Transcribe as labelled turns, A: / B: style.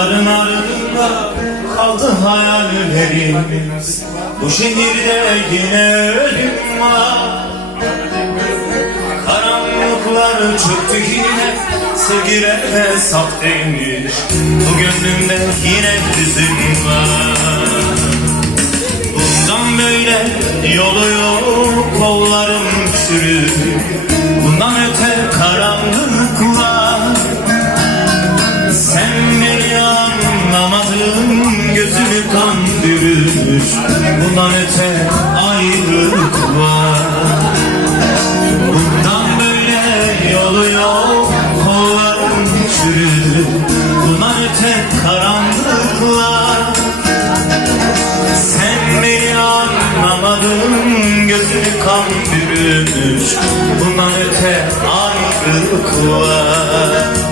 A: Dağların ardında kaldı hayallerimiz Bu şehirde yine ölüm var. Karanlıklar çöktü yine. Sevgilere sahteymiş Bu gönlümde yine hüzün var. Bundan böyle yolu yok kollarım sürür Bundan öte ayrılık var. Bundan böyle yolu yok kollarım çürüdü Bundan öte karanlıklar. Sen beni anlamadın gözünü kan bürümüş. Bundan öte ayrılık var